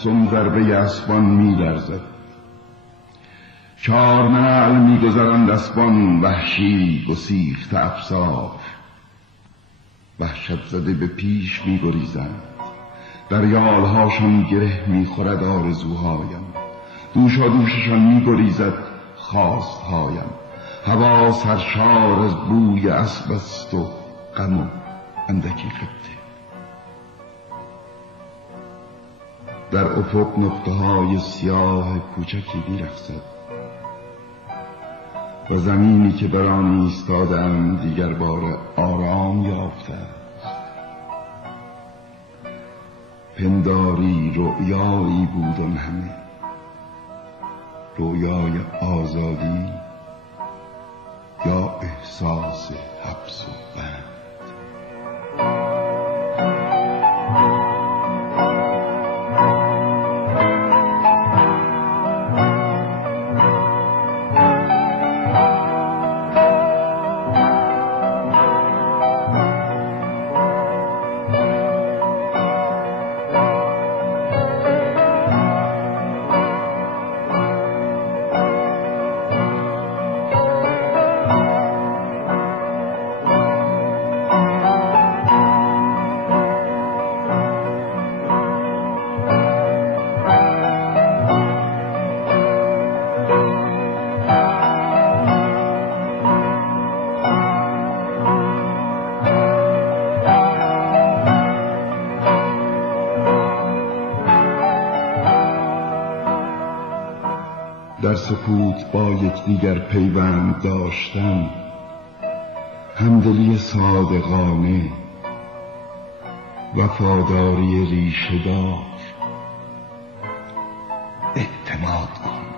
تبسم ضربه اسبان می‌لرزد. 4 نعل می‌گذرند اسبان وحشی گسیخته افسار، وحشت زده به پیش می‌گریزند. در یالهاشان گره می‌خورد آرزوهایم، دوشا دوششان می‌گریزد خواستهایم. هوا سرشار از بوی اسب است و غم و اندکی خطه. در افق نقطه‌های سیاه کوچکی می‌رقصد و زمینی که در آن ایستاده‌ام دیگر بار آرام یافته است. پنداری رؤیایی بود آن همه، رؤیای آزادی یا احساس حبس و بند. در سکوت با یکدیگر پیوند داشتن، همدلی صادقانه، وفاداری ریشه دار. اعتماد کن.